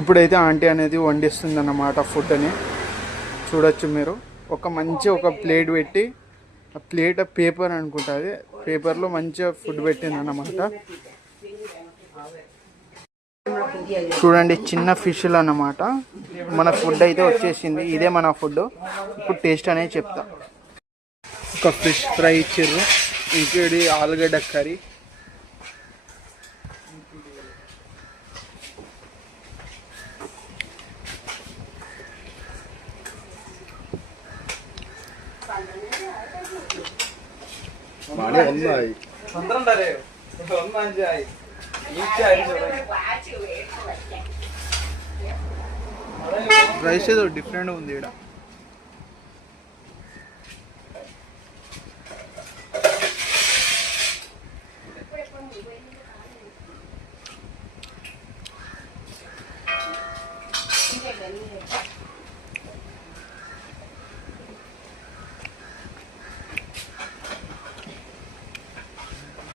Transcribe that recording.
ఇప్పుడైతే ఆంటీ అనేది వండిస్తుంది అన్నమాట ఫుడ్ని చూడొచ్చు మీరు. ఒక ప్లేట్ పెట్టి, ఆ ప్లేట్ పేపర్ అనుకుంటుంది, పేపర్లో మంచిగా ఫుడ్ పెట్టింది అన్నమాట. చూడండి చిన్న ఫిష్లు అన్నమాట. మన ఫుడ్ అయితే వచ్చేసింది, ఇదే మన ఫుడ్. ఇప్పుడు టేస్ట్ అనేది చెప్తా. ఒక ఫిష్ ఫ్రై ఇచ్చిర్రు, ఇంకేది ఆలుగడ్డ కర్రీ, రైస్ ఏదో డిఫరెంట్ ఉంది ఇక్కడ.